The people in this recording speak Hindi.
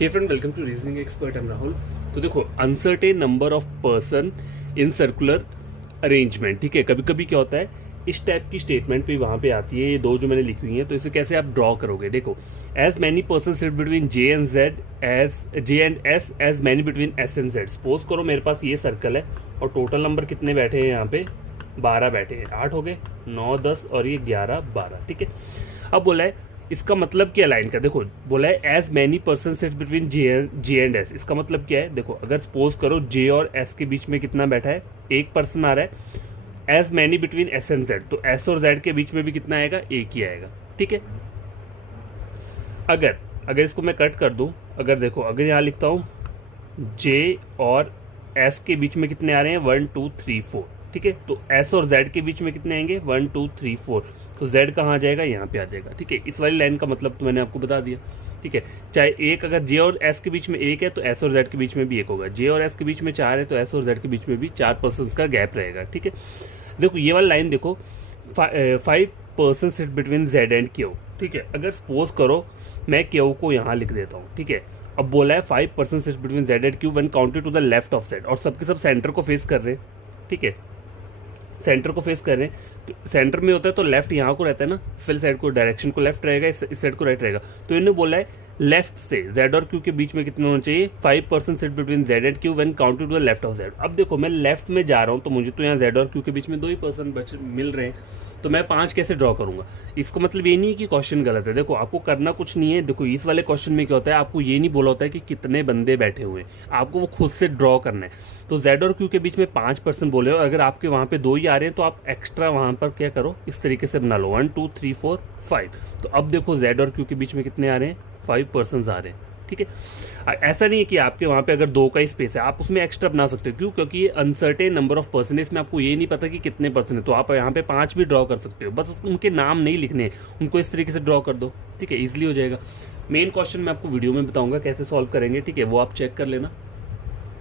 Hey friend, welcome to reasoning expert. I am Rahul. तो देखो, uncertain number of person in circular arrangement. ठीक है, कभी कभी क्या होता है, इस टाइप की स्टेटमेंट भी वहां पे आती है। ये दो जो मैंने लिखी हुई हैं, तो इसे कैसे आप ड्रॉ करोगे। देखो, as many person sit between J and Z as J and S as many between S and Z. Suppose करो मेरे पास ये सर्कल है और टोटल नंबर कितने बैठे हैं यहाँ पे, 12 बैठे हैं। 8 हो गए, 9, 10 और ये 11, 12। ठीक है, अब बोला है इसका मतलब क्या लाइन का। देखो, बोला है as many person sit between J and S. इसका मतलब क्या है, देखो अगर सपोज करो जे और एस के बीच में कितना बैठा है, एक पर्सन आ रहा है। As many between S and Z, तो एस और जेड के बीच में भी कितना आएगा, एक ही आएगा। ठीक है, अगर इसको मैं कट कर दूं, अगर देखो, अगर यहाँ लिखता हूं जे और एस के बीच में कितने आ रहे हैं, 1 2 3 4। ठीक है, तो एस और जेड के बीच में कितने आएंगे, 1 2 3 4। तो जेड कहाँ आ जाएगा, यहाँ पे आ जाएगा। ठीक है, इस वाली लाइन का मतलब तो मैंने आपको बता दिया। ठीक है, चाहे एक, अगर जे और एस के बीच में एक है तो एस और जेड के बीच में भी एक होगा। जे और एस के बीच में 4 है तो एस और जेड के बीच में भी 4 पर्सन का गैप रहेगा। ठीक है, देखो ये वाली लाइन देखो, 5 person sit between Z and Q. ठीक है, अगर सपोज करो मैं क्यू को यहाँ लिख देता हूँ। ठीक है, अब बोला है 5 person sit between Z and Q when counted to the left of Z, और सबके सब सेंटर को फेस कर रहे हैं। ठीक है, सेंटर को फेस कर रहे हैं, तो सेंटर में होता है तो लेफ्ट यहाँ को रहता है ना, फिल साइड को डायरेक्शन को लेफ्ट रहेगा, इस साइड को राइट रहेगा। तो इन्होंने बोला है लेफ्ट से जेड और क्यू के बीच में कितना होना चाहिए, 5 person sit between Z and Q when counted to the left of Z. अब देखो, मैं लेफ्ट में जा रहा हूँ तो मुझे तो यहाँ जेड और क्यू के बीच में 2 ही पर्सन मिल रहे हैं, तो मैं 5 कैसे ड्रॉ करूंगा। इसको मतलब ये नहीं है कि क्वेश्चन गलत है। देखो, आपको करना कुछ नहीं है। देखो, इस वाले क्वेश्चन में क्या होता है, आपको ये नहीं बोला होता है कि कितने बंदे बैठे हुए हैं, आपको वो खुद से ड्रॉ करना है। तो जेड और क्यू के बीच में 5 पर्सन बोले हो, अगर आपके वहां पे 2 ही आ रहे हैं तो आप एक्स्ट्रा वहां पर क्या करो, इस तरीके से बना लो, 1 2 3 4 5। तो अब देखो, जेड और क्यू के बीच में कितने आ रहे हैं, 5 पर्सन आ रहे हैं। ठीक है, ऐसा नहीं है कि आपके वहां पे अगर 2 का स्पेस है, आप उसमें एक्स्ट्रा बना सकते हो। क्यों? क्योंकि ये अनसर्टेन नंबर ऑफ पर्सन है, इसमें आपको ये नहीं पता कि कितने पर्सन है। तो आप यहाँ पे 5 भी ड्रॉ कर सकते हो, बस उनके नाम नहीं लिखने हैं, उनको इस तरीके से ड्रॉ कर दो। ठीक है, इजिली हो जाएगा। मेन क्वेश्चन मैं आपको वीडियो में बताऊंगा कैसे सॉल्व करेंगे। ठीक है, वो आप चेक कर लेना।